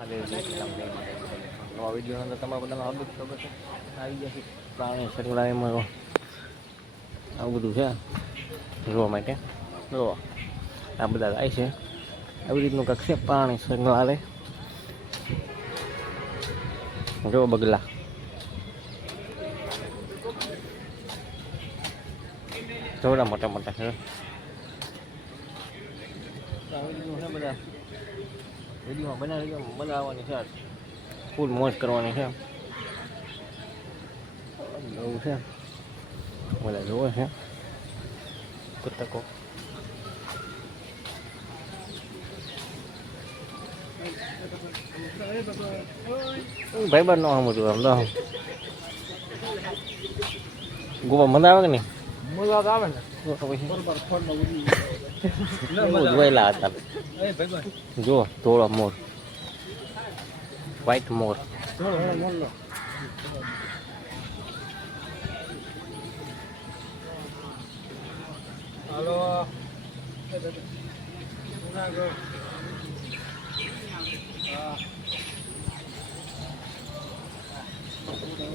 નવા વિડીયો અંદર તમારા બધાનું હાર્દિક સ્વાગત છે. આવી ગયા છે પ્રાણી સંગ્રહાલયમાં આવું બધું છે જોવા માટે. જોવા આ બધા ગાય છે, આવી રીતનું કંઈક છે પ્રાણી સંગ્રહાલય. જો બગલા જોડા મોટા મોટા છે. બધા વિડીયોમાં બનાવવાની છે, ફૂલ મોજ કરવાની છે. એવું છે બધા જોવે છે પુસ્તકો. ભાઈબંધ નો સમજવું આમ તો ગોવા મજા આવે કે નહીં? મજા આવે ને જોયેલા હતા. જો ધોળો મોર, વ્હાઈટ મોર. હાલો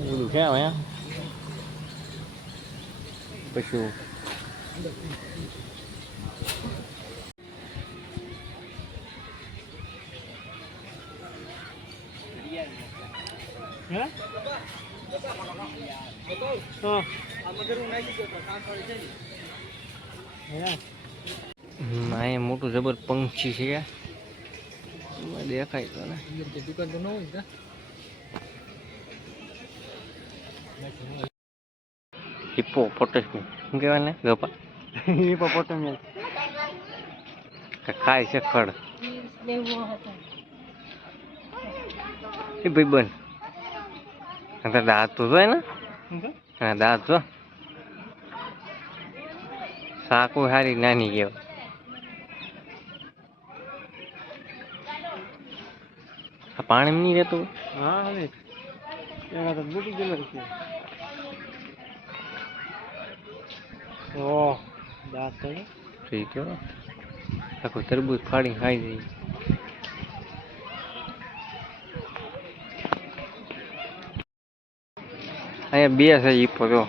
બધું છે અહીંયા પછી અહીંયા મોટું જબર પંખી છે, દેખાય તો ને દુકાન તો ન હોય. હિપ્પો પોટસ શું કહેવાય ને ગપા? હિપ્પો પોટસ ખાય છે ખડ. એ ભાઈ બન દાંત તો જોય ને, હા દાંત જો સાકુ સારી નાની કહેવાય. આ પાણી નહીં રહેતું. હા એના તો બુટી ગયેલો છે. ઓહ દાંત ઠીક છે, આખું તરબૂચ ફાડી ખાઈ જાય. અહીંયા બે છે ઈપો જો.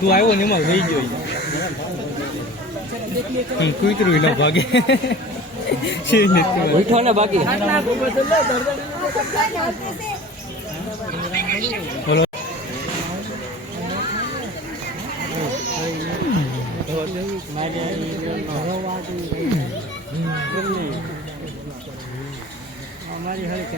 તું આવ્યો ને એમાં વહી ગયો. કૂતરું ના ભાગે ઉઠો ને બાકી. અમારી હળી કે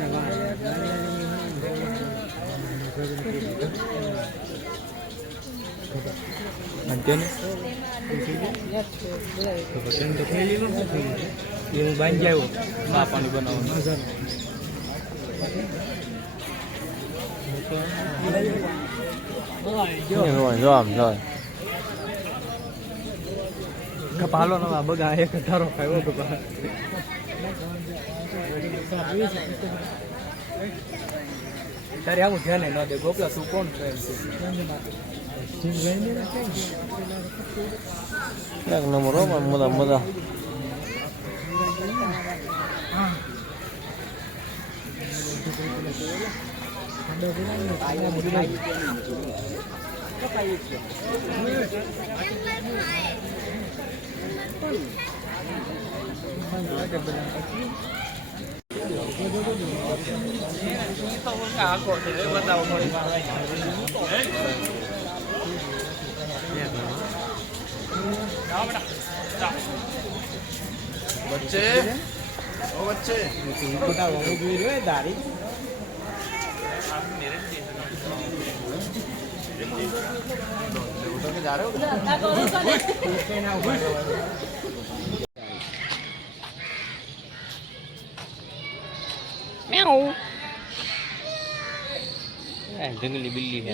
હું બાંધી આવ્યો ના પાણી બનાવવાનું. કપાલો ના બગા એક ધારો ખાયો કપા તારે આવું ધ્યાન ન દે. ગોપલા તું કોણ છે? એક નંબર મજા મજા. बच्चे ओ बच्चे बता वो भी रे दाढ़ी उधर के जा रहे हो म्याऊ जंगली बिल्ली है.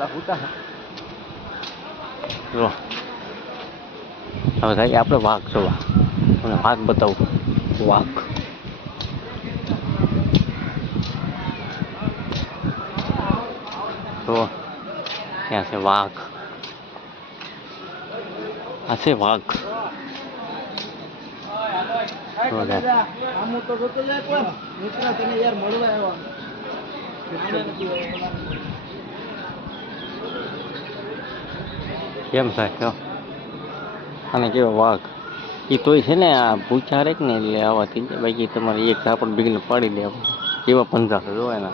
પેલા હુતા જો હવે થાય આપણે વાઘ જોવા અને વાઘ બતાવું વાઘ તો ત્યાં છે વાઘ આ છે વાઘ કેમ થાય અને કેવો વાઘ એ તોય છે ને આ ભૂચા રેક ને એટલે આવાથી બાકી તમારે એક ઝાપડ બીગને પાડી દે કેવા પંજા છે જોવાય ને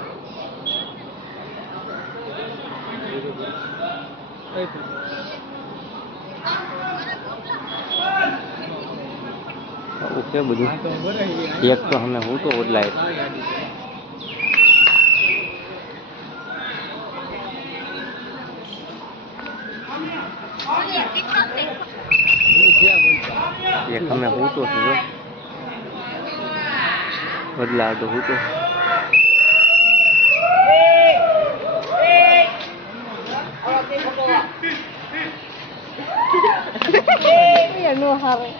આવું છે બધું એક તો અમે હું તો બદલાય એક અમે હું તો છું જો બદલા તો હું તો નો હારે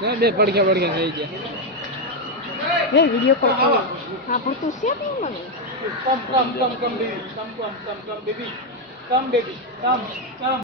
બે પડખ્યા થઈ ગયા વિડીયો કોલ કરો હા પણ તું છે નહીં મને કમ બેબી કમ બેબી કમ